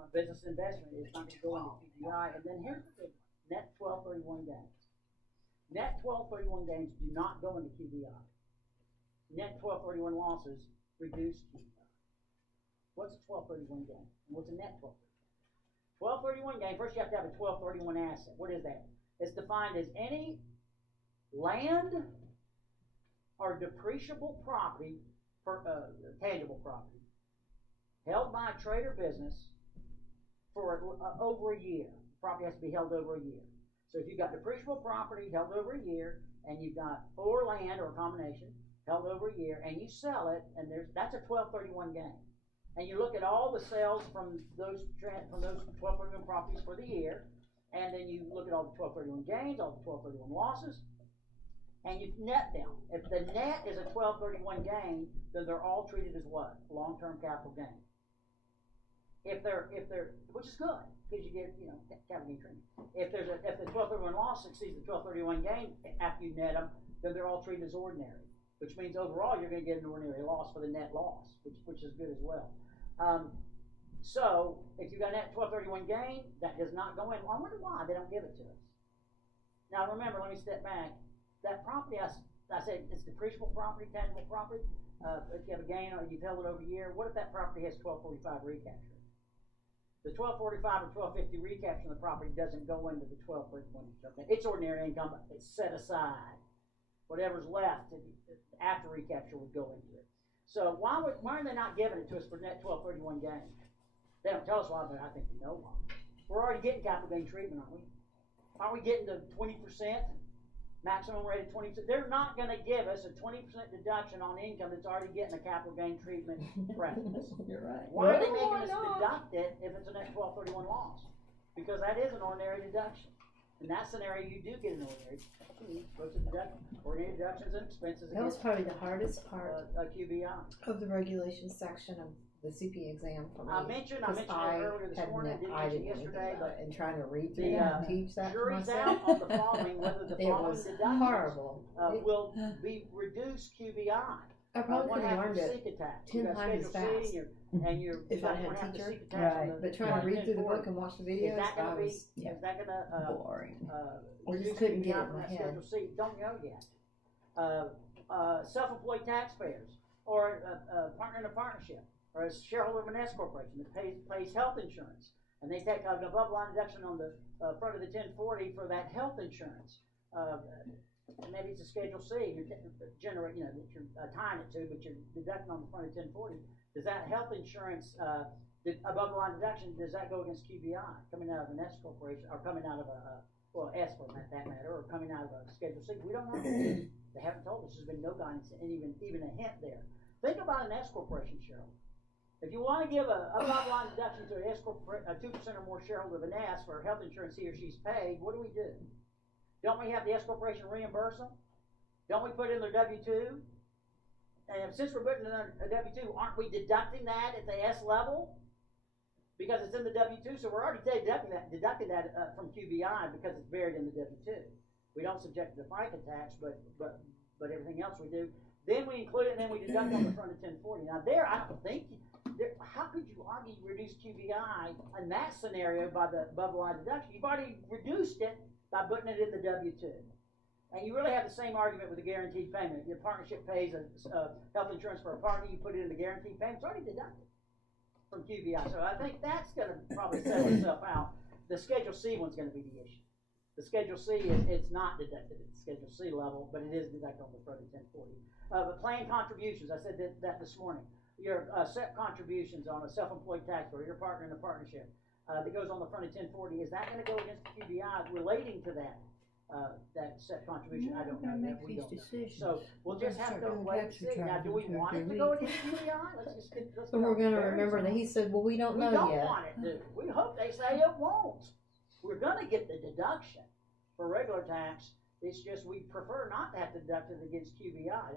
from a business investment, it's not going to go into QBI. And then here's the big one, net 1231 gains. Net 1231 gains do not go into QBI. Net 1231 losses reduce QBI. What's a 1231 gain? And what's a net 1231? 1231 gain, first you have to have a 1231 asset. What is that? It's defined as any land or depreciable property, tangible property, held by a trade or business for over a year. Property has to be held over a year. So if you've got depreciable property held over a year, and you've got or land or a combination held over a year, and you sell it, and that's a 1231 gain. And you look at all the sales from those 1231 properties for the year, and then you look at all the 1231 gains, all the 1231 losses, and you net them. If the net is a 1231 gain, then they're all treated as what? Long-term capital gain. If they're, which is good, because you get, capital gain treatment. If the 1231 loss exceeds the 1231 gain after you net them, then they're all treated as ordinary, which means overall you're going to get an ordinary loss for the net loss, which is good as well. So if you've got a net 1231 gain, that does not go in. Well, I wonder why they don't give it to us. Now remember, let me step back. That property, I said it's depreciable property, tangible property. If you have a gain or you've held it over a year, what if that property has 1245 recapture? The 1245 or 1250 recapture on the property doesn't go into the 1231. Okay? It's ordinary income. It's set aside. Whatever's left after recapture would go into it. So why are they not giving it to us for net 1231 gain? They don't tell us why, but I think we know why. We're already getting capital gain treatment, aren't we? Aren't we getting the 20%? Maximum rate of 20%. They're not going to give us a 20% deduction on income that's already getting a capital gain treatment preference. You're right. Why are they making us deduct it if it's a net 1231 loss? Because that is an ordinary deduction. In that scenario, you do get an ordinary deduction. Ordinary deductions and expenses. That was probably the hardest part QBI of the regulations section of the CP exam for me. I mentioned it earlier this morning. I didn't yesterday, but and trying to read through and teach that to jury's myself. out on the following whether the following deductions horrible. Will be reduced QBI. I probably could have learned it 10 times as fast. If I had a teacher, but trying to read through the book and watch the videos, is that going to boring. Or just couldn't get it in my head. Don't know yet. Self-employed taxpayers, or a partner in a partnership, or a shareholder of an S corporation that pays health insurance, and they take an above-line deduction on the front of the 1040 for that health insurance. Maybe it's a Schedule C. You're generating, that you're tying it to, but you're deducting on the front of 1040. Does that health insurance above-the-line deduction, does that go against QBI coming out of an S corporation, or coming out of S for that matter, or coming out of a Schedule C? We don't know. They haven't told us. There's been no guidance and even a hint there. Think about an S corporation shareholder. If you want to give a above-line deduction to a 2% or more shareholder of an S for health insurance he or she's paid, what do? Don't we have the S corporation reimburse them? Don't we put in their W-2? And since we're putting in a W-2, aren't we deducting that at the S level? Because it's in the W-2, so we're already deducting that from QBI because it's buried in the W-2. We don't subject it to FICA tax, but everything else we do. Then we include it, and then we deduct on the front of 1040. Now I don't think, how could you argue reduce QBI in that scenario by the above-the-line deduction? You've already reduced it by putting it in the W-2. And you really have the same argument with the guaranteed payment. Your partnership pays health insurance for a partner, you put it in the guaranteed payment, it's already deducted from QBI. So I think that's going to probably settle itself out. The Schedule C one's going to be the issue. The Schedule C it's not deducted at the Schedule C level, but it is deducted on the front of 1040. But plan contributions, I said that this morning. Your set contributions on a self-employed taxpayer, your partner in a partnership, that goes on the front of 1040, is that going to go against QBI relating to that set contribution? I don't know. We don't know. So we'll just have to wait and see. Now, do we want it to go against QBI? Let's but we're going to remember that he said, well, we don't know yet. We don't want it to. We hope they say it won't. We're going to get the deduction for regular tax. It's just we prefer not to have to deduct it against QBI.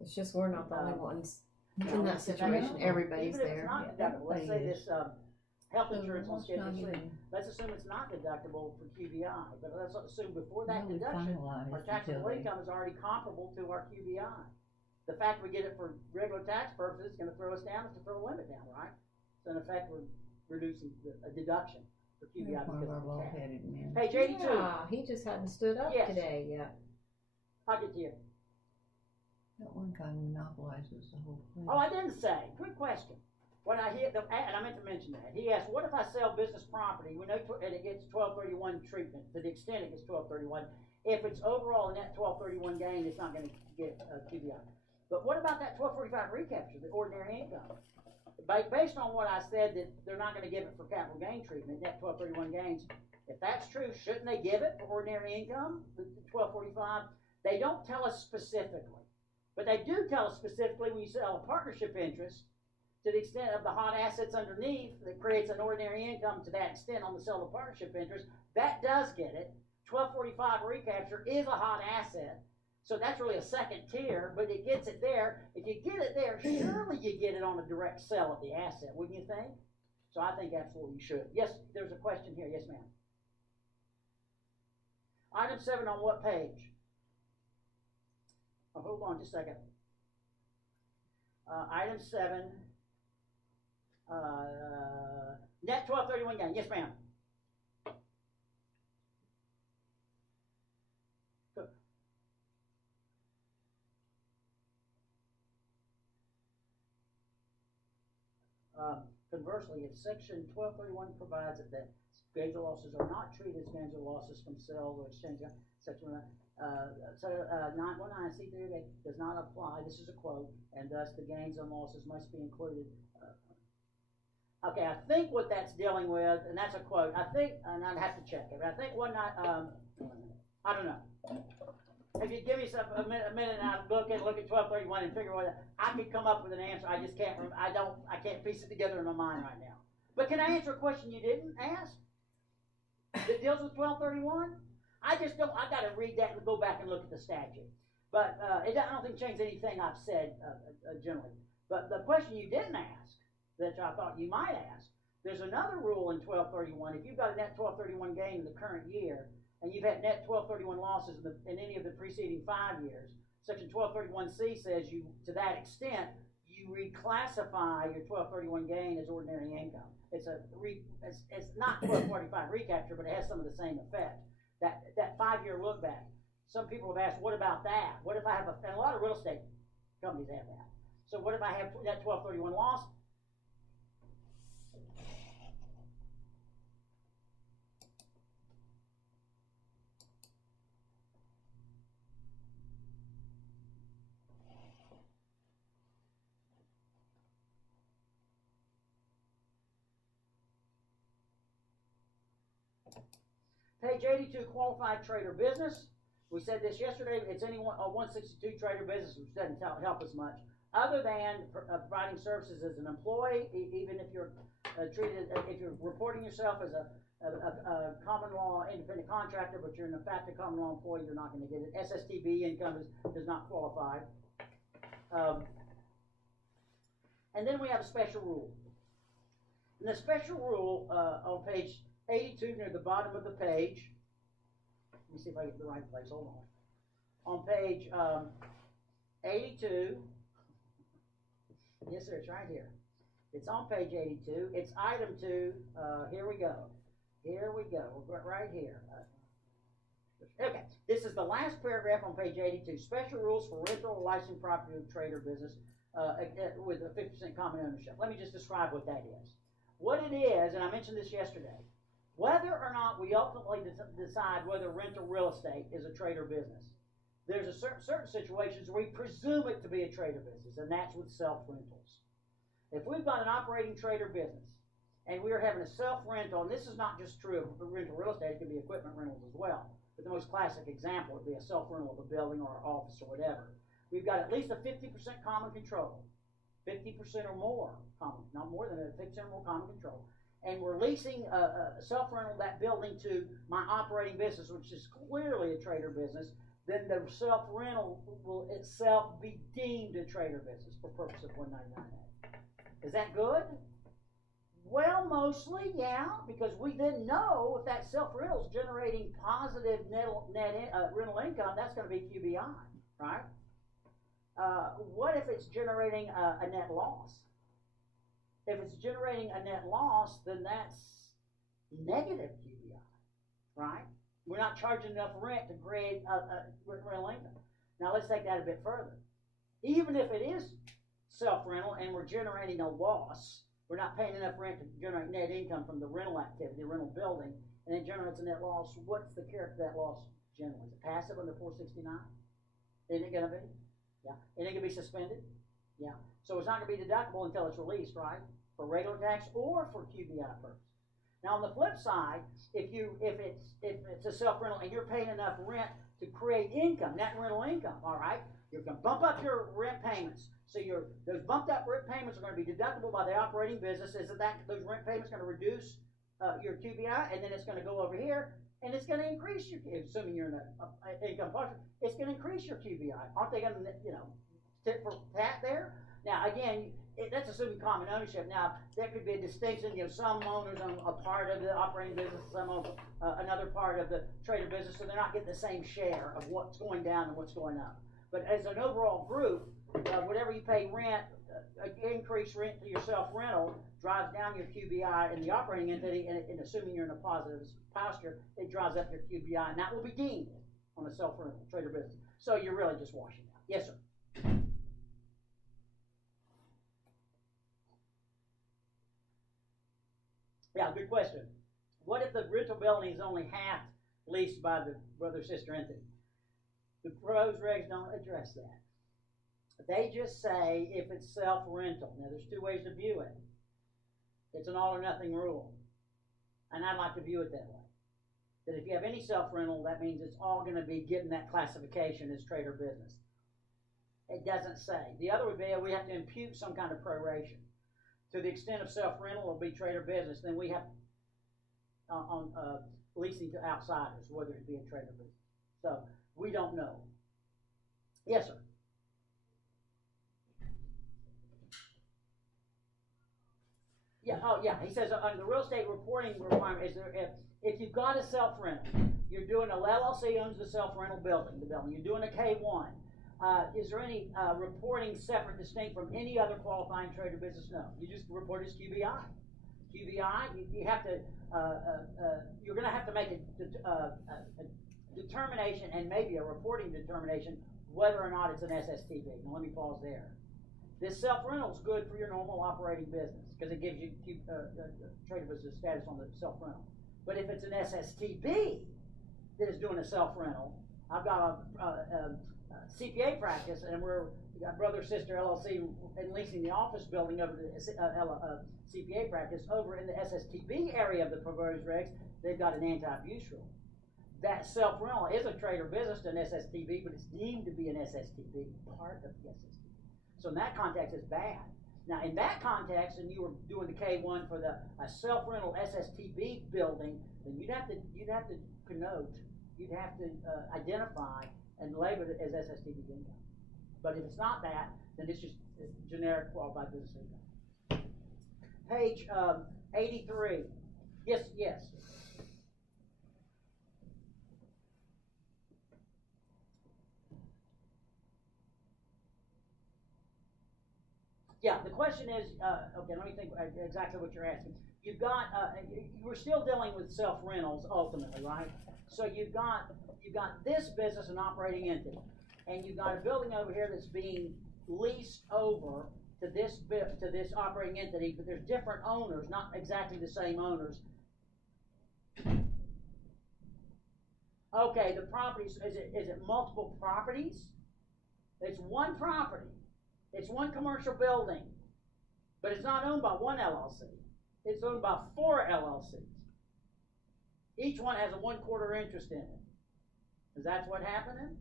It's just we're not the only ones in that situation. Everybody's even if there. It's not deductible. Let's say this health insurance on Schedule C. Let's assume it's not deductible for QBI, but let's assume before that deduction, our taxable income is already comparable to our QBI. The fact we get it for regular tax purposes is going to throw us down, is to throw a limit down, right? So in effect, reducing a deduction for QBI One of because our of the cap. long-headed men. Page 82. Yeah, he just hadn't stood up Yes. today yet. I'll get to you. That one kind of monopolizes the whole place. Oh, I didn't say. Good question. When I hit and I meant to mention that. He asked, what if I sell business property? We know, and it gets 1231 treatment to the extent it gets 1231. If it's overall a net 1231 gain, it's not going to get QBI. But what about that 1245 recapture, the ordinary income? Based on what I said, that they're not going to give it for capital gain treatment, net 1231 gains. If that's true, shouldn't they give it for ordinary income, the 1245? They don't tell us specifically. But they do tell us specifically when you sell a partnership interest, to the extent of the hot assets underneath that creates an ordinary income to that extent on the sale of partnership interest, that does get it. 1245 recapture is a hot asset, so that's really a second tier, but it gets it there. If you get it there, surely you get it on a direct sell of the asset, wouldn't you think? So I think absolutely you should. Yes, there's a question here. Yes, ma'am. Item 7 on what page? Oh, hold on just a second. Item 7. Net 1231 gain. Yes, ma'am. Good. Conversely, if Section 1231 provides that gains or losses are not treated as gains or losses from sale or exchange, Section 919C3 does not apply. This is a quote, and thus the gains and losses must be included. Okay, I think what that's dealing with, and that's a quote, I think, and I'd have to check it, but I think one night, I don't know. If you give me a minute and I'd look at 1231 and figure what, I could come up with an answer. I just can't, I can't piece it together in my mind right now. But can I answer a question you didn't ask that deals with 1231? I just don't, I got to read that and go back and look at the statute. But I don't think it changed anything I've said generally. But the question you didn't ask, that I thought you might ask, there's another rule in 1231. If you've got a net 1231 gain in the current year, and you've had net 1231 losses in any of the preceding 5 years, Section 1231C says you, to that extent, you reclassify your 1231 gain as ordinary income. It's not 1245 recapture, but it has some of the same effect. That 5-year look back. Some people have asked, what about that? What if I have and a lot of real estate companies have that. So what if I have that 1231 loss? Page 82, qualified trader business. We said this yesterday. It's any 162 trader business, which doesn't help us much, other than providing services as an employee. Even if you're treated, if you're reporting yourself as a common law independent contractor, but you're in fact a common law employee, you're not going to get it. SSTB income does not qualify. And then we have a special rule. And the special rule on page 82 near the bottom of the page. Let me see if I get the right place. Hold on. On page 82. Yes, sir. It's right here. It's on page 82. It's item 2. Here we go. Here we go. We're right here. Okay. This is the last paragraph on page 82. Special rules for rental or licensed property of trader business with a 50% common ownership. Let me just describe what that is. What it is, and I mentioned this yesterday, whether or not we ultimately decide whether rental real estate is a trader business, there's a certain situations where we presume it to be a trader business, and that's with self-rentals. If we've got an operating trader business, and we're having a self-rental, and this is not just true of rental real estate, it could be equipment rentals as well, but the most classic example would be a self-rental of a building or an office or whatever. We've got at least a 50% common control, 50% or more common, not more than a 50% or more common control, and we're leasing a self-rental that building to my operating business, which is clearly a trader business, then the self-rental will itself be deemed a trader business for purpose of 199A. Is that good? Well, mostly, yeah, because we then know if that self-rental is generating positive net rental income, that's going to be QBI, right? What if it's generating a net loss? If it's generating a net loss, then that's negative QBI, right? We're not charging enough rent to create a rental income. Now let's take that a bit further. Even if it is self-rental and we're generating a loss, we're not paying enough rent to generate net income from the rental activity, the rental building, and it generates a net loss. What's the character of that loss generally? Is it passive under 469? Isn't it going to be? Yeah. Isn't it going to be suspended? Yeah. So it's not going to be deductible until it's released, right? For regular tax or for QBI purpose. Now on the flip side, if it's a self-rental and you're paying enough rent to create income, net rental income, all right, you're going to bump up your rent payments. So those bumped up rent payments are going to be deductible by the operating business. Is that those rent payments going to reduce your QBI, and then it's going to go over here, and it's going to increase your, assuming you're in an income partial, it's going to increase your QBI. Aren't they going to, tit for tat there? Now again, that's assuming common ownership. Now there could be a distinction. Some owners own a part of the operating business, some own another part of the trader business, so they're not getting the same share of what's going down and what's going up. But as an overall group, whatever you pay rent, increased rent to your self-rental drives down your QBI in the operating entity, and assuming you're in a positive posture, it drives up your QBI, and that will be deemed on a self-rental trader business. So you're really just washing out. Yes, sir. Yeah, good question. What if the rental building is only half leased by the brother-sister entity? The pros regs don't address that. They just say if it's self-rental. Now, there's two ways to view it. It's an all or nothing rule. And I'd like to view it that way. That if you have any self-rental, that means it's all going to be getting that classification as trader business. It doesn't say. The other would be we have to impute some kind of proration. To the extent of self-rental will be trader business, then we have on leasing to outsiders, whether it be in trader business. So we don't know. Yes, sir. Yeah. Oh, yeah. He says under the real estate reporting requirement, is there if you've got a self-rental, you're doing a LLC owns the self-rental building, you're doing a K1. Is there any reporting separate, distinct from any other qualifying trader business? No. You just report as QBI. QBI, you have to, you're going to have to make a determination and maybe a reporting determination whether or not it's an SSTB. Now let me pause there. This self-rental is good for your normal operating business because it gives you trader business status on the self-rental. But if it's an SSTB that is doing a self-rental, I've got a CPA practice, and we got brother-sister LLC and leasing the office building over to CPA practice. Over in the SSTB area of the proposed regs, they've got an anti-abuse rule. That self-rental is a trader business to an SSTB, but it's deemed to be an SSTB, part of the SSTB. So in that context, it's bad. Now, in that context, and you were doing the K1 for a self-rental SSTB building, then you'd have to connote, you'd have to identify and label it as SSTB income. But if it's not that, then it's just generic qualified business income. Page 83. Yes. Yeah, the question is, okay, let me think exactly what you're asking. You've got, we're still dealing with self-rentals ultimately, right? So you've got this business, an operating entity, and you've got a building over here that's being leased over to this operating entity, but there's different owners, not exactly the same owners. Okay, the properties, is it multiple properties? It's one property. It's one commercial building, but it's not owned by one LLC. It's owned by 4 LLCs. Each one has a 1/4 interest in it. Is that what's happening?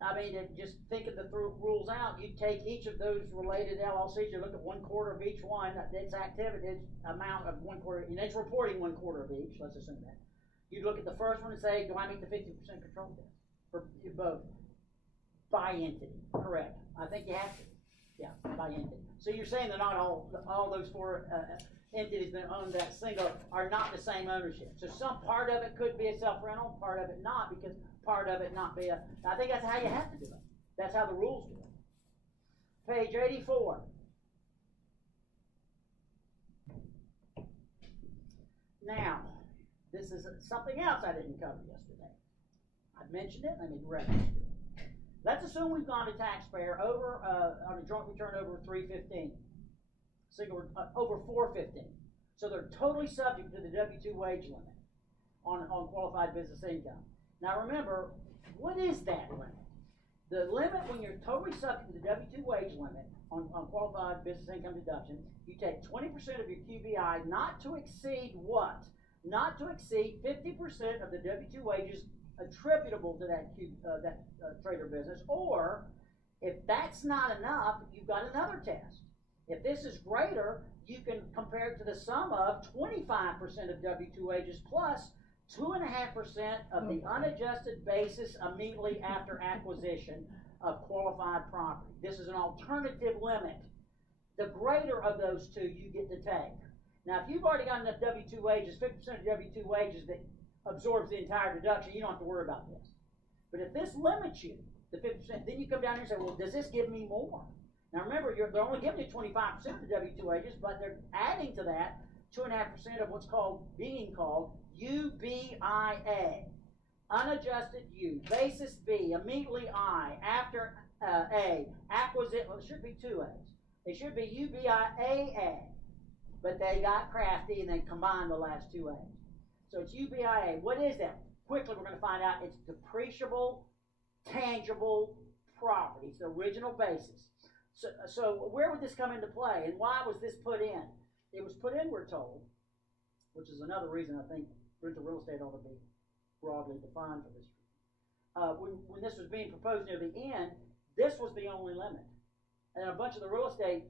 I mean, just think of the rules out. You take each of those related LLCs, you look at 1/4 of each one, its activity, its amount of 1/4, and it's reporting 1/4 of each, let's assume that. You look at the first one and say, do I meet the 50% control test? For both. By entity, correct. I think you have to. Yeah, by entity. So you're saying that not all those 4 entities that own that single are not the same ownership. So some part of it could be a self-rental, part of it not, because part of it not be I think that's how you have to do it. That's how the rules do it. Page 84. Now, this is something else I didn't cover yesterday. I mentioned it, I made reference to it. Let's assume we've gone to taxpayer over, on a joint return over 315. Single, over 415. So they're totally subject to the W-2 wage limit on qualified business income. Now remember, what is that limit? The limit when you're totally subject to the W-2 wage limit on qualified business income deduction, you take 20% of your QBI, not to exceed what? Not to exceed 50% of the W-2 wages attributable to that trader business, or if that's not enough, you've got another test. If this is greater, you can compare it to the sum of 25% of W-2 wages plus 2.5% of the unadjusted basis immediately after acquisition of qualified property. This is an alternative limit. The greater of those two you get to take. Now, if you've already got enough W-2 wages, 50% of W-2 wages that absorbs the entire deduction, you don't have to worry about this. But if this limits you to 50%, then you come down here and say, well, does this give me more? Now remember, they're only giving you 25% of the W-2 wages, but they're adding to that 2.5% of what's being called UBIA. Unadjusted U, basis B, immediately I, after A, acquisition, well, it should be two A's. It should be UBIAA, but they got crafty and they combined the last two A's. So it's UBIA. What is that? Quickly, we're going to find out. It's depreciable, tangible property. It's the original basis. So where would this come into play, and why was this put in? It was put in, we're told, which is another reason I think rental real estate ought to be broadly defined for this. When this was being proposed near the end, this was the only limit. And a bunch of the real estate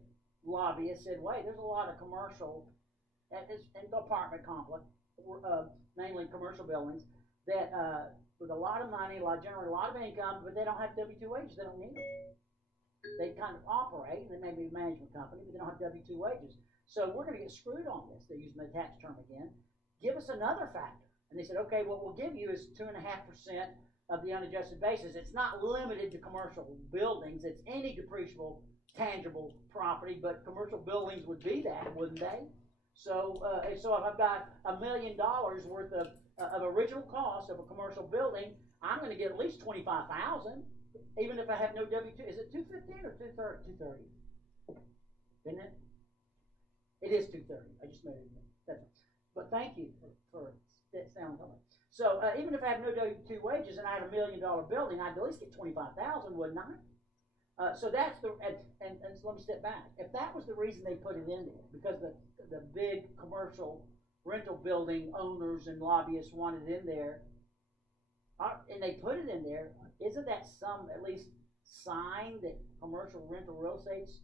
lobbyists said, wait, there's a lot of commercial and apartment complex, mainly commercial buildings, that with a lot of money, generate a lot of income, but they don't have W-2 wages. They don't need it. They kind of operate, they may be a management company, but they don't have W-2 wages. So we're going to get screwed on this. They're using the tax term again. Give us another factor. And they said, okay, what we'll give you is 2.5% of the unadjusted basis. It's not limited to commercial buildings. It's any depreciable, tangible property, but commercial buildings would be that, wouldn't they? So if I've got $1 million worth of original cost of a commercial building, I'm going to get at least $25,000. Even if I have no W-2, is it 215 or 230? Isn't it? It is 230. I just made it. But thank you for that sound comment. So even if I have no W-2 wages and I have $1 million building, I'd at least get 25,000, wouldn't I? So that's the and so let me step back. If that was the reason they put it in there, because the big commercial rental building owners and lobbyists wanted it in there, and they put it in there, isn't that some at least sign that commercial rental real estate's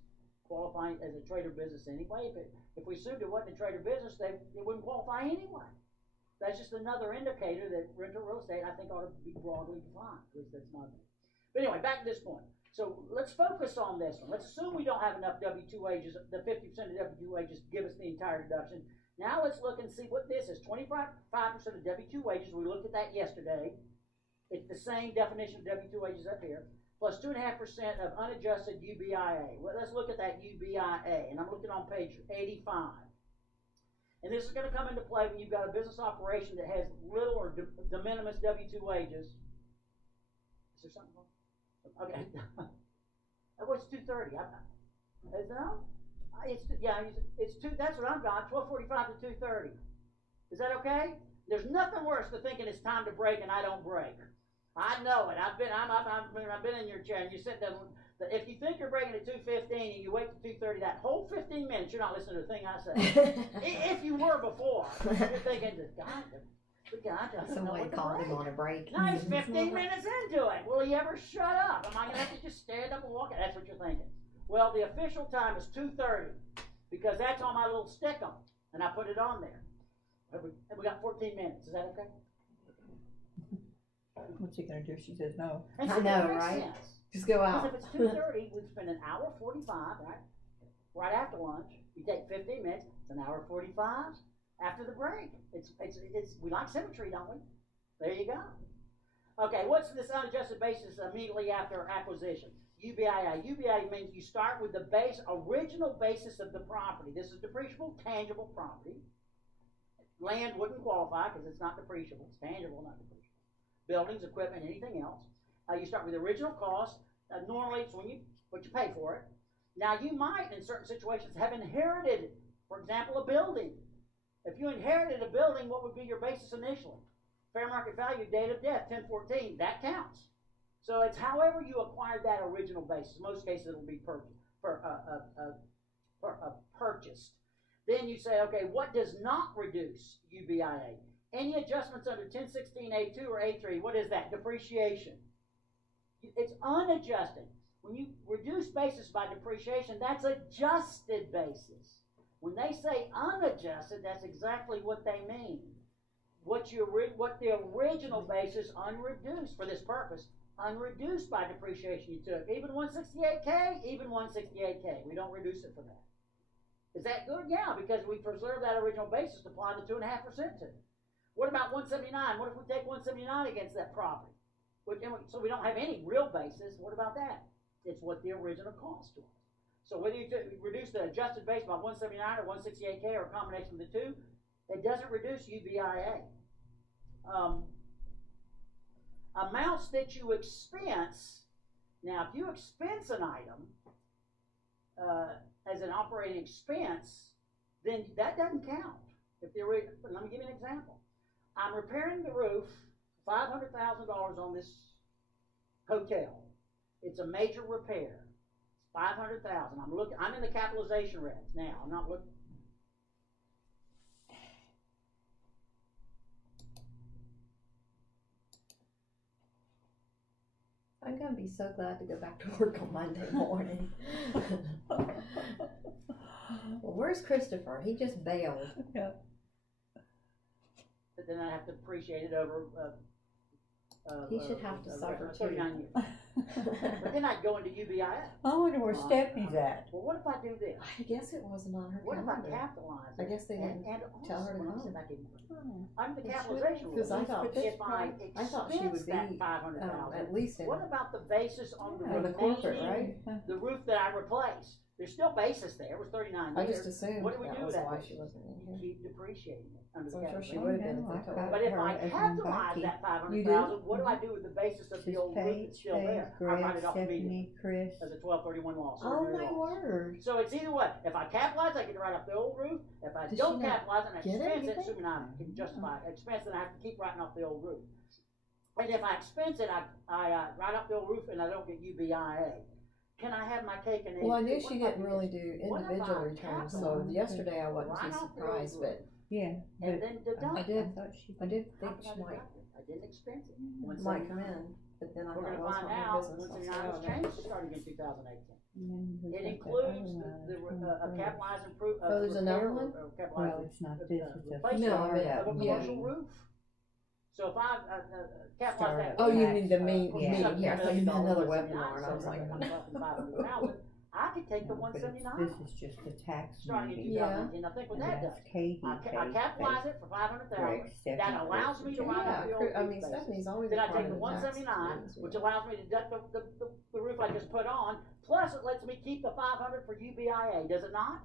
qualifying as a trader business anyway? If we assumed it wasn't a trader business, they wouldn't qualify anyway. That's just another indicator that rental real estate, I think, ought to be broadly defined. At least that's not it. But anyway, back to this point. So let's focus on this one. Let's assume we don't have enough W-2 wages, the 50% of W-2 wages to give us the entire deduction. Now let's look and see what this is. 25% of W-2 wages, we looked at that yesterday. It's the same definition of W-2 wages up here, plus 2.5% of unadjusted UBIA. Well, let's look at that UBIA, and I'm looking on page 85. And this is going to come into play when you've got a business operation that has little or de minimis W-2 wages. Is there something wrong? Okay. What's 230? No? It's two. That's what I've got. 1245 to 230. Is that okay? There's nothing worse than thinking it's time to break and I don't break. I know it. I've been in your chair, and you said that if you think you're breaking at 2:15 and you wait to 2:30, that whole 15 minutes you're not listening to the thing I say. If you were before, you're thinking, God, the guy doesn't know what to called break. him on a break. No, he's 15 minutes into it. Will he ever shut up? Am I going to have to just stand up and walk? That's what you're thinking. Well, the official time is 2:30 because that's on my little stick-em, and I put it on there. And we got 14 minutes. Is that okay? What's he gonna do? She says no. And I so know, that makes right? sense. Just go out. Because if it's 2:30, we've spent an hour 45, right? Right after lunch. You take 15 minutes. It's an hour 45 after the break. It's we like symmetry, don't we? There you go. Okay, what's this unadjusted basis immediately after acquisition? UBIA. UBIA means you start with the original basis of the property. This is depreciable, tangible property. Land wouldn't qualify because it's not depreciable. It's tangible, not depreciable. Buildings, equipment, anything else. You start with the original cost. Normally, it's what you pay for it. Now, you might, in certain situations, have inherited, for example, a building. If you inherited a building, what would be your basis initially? Fair market value, date of death, 1014. That counts. So it's however you acquired that original basis. In most cases, it'll be purchased. Then you say, okay, what does not reduce UBIA? Any adjustments under 1016A2 or A3, what is that? Depreciation. It's unadjusted. When you reduce basis by depreciation, that's adjusted basis. When they say unadjusted, that's exactly what they mean. What the original basis unreduced for this purpose, unreduced by depreciation you took. Even 168K, even 168K. We don't reduce it for that. Is that good? Yeah, because we preserve that original basis to apply the 2.5% to. What about 179? What if we take 179 against that property? So we don't have any real basis. What about that? It's what the original cost was. So whether you reduce the adjusted base by 179 or 168K or a combination of the two, it doesn't reduce UBIA. Amounts that you expense. Now, if you expense an item as an operating expense, then that doesn't count. Let me give you an example. I'm repairing the roof, $500,000 on this hotel. It's a major repair. It's $500,000. I'm in the capitalization regs now. I'm not looking. I'm going to be so glad to go back to work on Monday morning. Well, where's Christopher? He just bailed. Yeah. But then I have to appreciate it over. He should have to suffer 39 years. But then I'd go into UBIS. I wonder where Stephanie's at. Well, what if I do this? I guess it wasn't on her What if calendar. I capitalize it? I guess they didn't tell her to let me see come. if I can. I'm the capitalization rule. Because I thought she would be that $500,000. at least in What about the basis on the the corporate, right? the roof that I replaced? There's still basis there. It was 39 I years. just assumed What do we that do was with that? why she wasn't in here. Keep depreciating it under So the I'm sure she capitalization. would have been if I told her. But if I Her as capitalize Becky. that You 500,000, what do I do with the basis of the She's old roof Paige, that's still there? I write it off immediately Stephanie, Chris. as a 1231 loss. Oh ordinary my loss. word. So it's either way. If I capitalize, I get to write off the old roof. If I Does don't she not capitalize and I get it, expense you it, think? assuming I can justify expense, then I have to keep writing off the old roof. And if I expense it, I write off the old roof and I don't get UBIA. Can I have my cake and eat? Well, I knew What she if I didn't do really this? do What if individual I returns, so capitalize? yesterday I wasn't Write too off the surprised, old but roof Yeah. and then deduct I it. did. thought she I did How think can I she might deduct it? I didn't expense it. might come in, but then I We're thought, going to well, it's find not her out business. once I'll the see United how it change goes. starting in 2018. It It includes a capitalized improvement. Oh, there's another one? Well, it's not this, it's a replacement No, I mean, of a yeah. commercial roof. So if I capitalize that. Oh, you Yeah. mean the meeting Yeah. here? I thought you meant another $179, webinar, and I was like, I could take the No, but 179 This is just the tax starting in meeting. 2018. I think what And that that's does. Katie, I capitalize it for 500,000. That allows me to write off the old I roof mean, basis. Stephanie's always Then a I part take of the the tax 179, meetings, which yeah. allows me to deduct the roof I just put on. Plus, it lets me keep the 500 for UBIA. Does it not?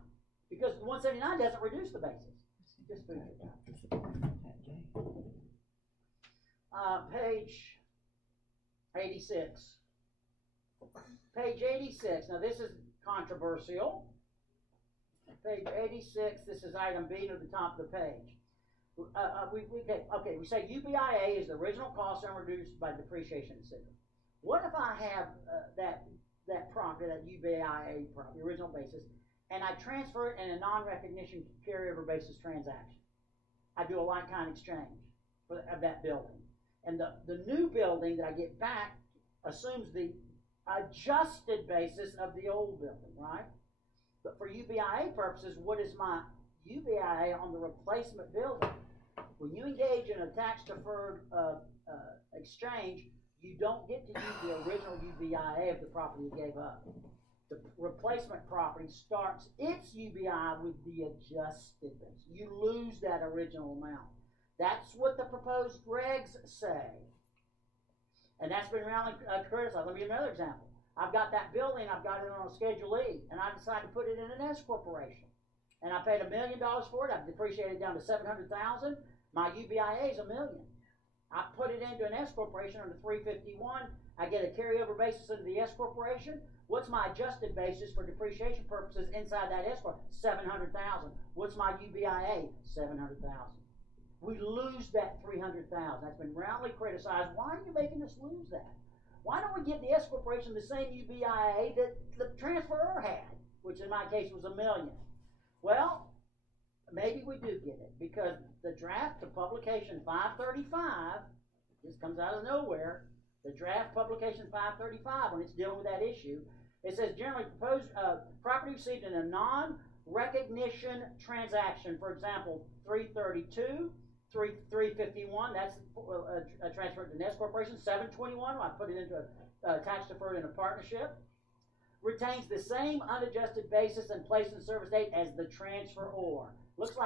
Because the 179 doesn't reduce the basis. Just food for thought. Page 86. Page 86. Now this is controversial. Page 86. This is item B near the top of the page. We say UBIA is the original cost unreduced by depreciation, etc. What if I have that property, that UBIA property, original basis, and I transfer it in a non-recognition carryover basis transaction? I do a like-kind exchange of that building. And the new building that I get back assumes the adjusted basis of the old building, right? But for UBIA purposes, what is my UBIA on the replacement building? When you engage in a tax-deferred exchange, you don't get to use the original UBIA of the property you gave up. The replacement property starts its UBI with the adjusted basis. You lose that original amount. That's what the proposed regs say. And that's been roundly criticized. Let me give you another example. I've got that building, I've got it on a Schedule E, and I decide to put it in an S corporation. and I paid $1 million for it. I've depreciated down to $700,000. My UBIA is $1 million. I put it into an S corporation under 351. I get a carryover basis into the S corporation. What's my adjusted basis for depreciation purposes inside that S corp? $700,000. What's my UBIA? $700,000. We lose that $300,000. That's been roundly criticized. Why are you making us lose that? Why don't we give the S corporation the same UBIA that the transferor had, which in my case was $1 million? Well, maybe we do get it, because the draft to publication 535, this comes out of nowhere, the draft publication 535, when it's dealing with that issue, it says generally proposed property received in a non-recognition transaction, for example, 332, 351, that's transferred to an S corporation. 721, I put it into a tax deferred in a partnership, retains the same unadjusted basis and place in service date as the transferor. Looks like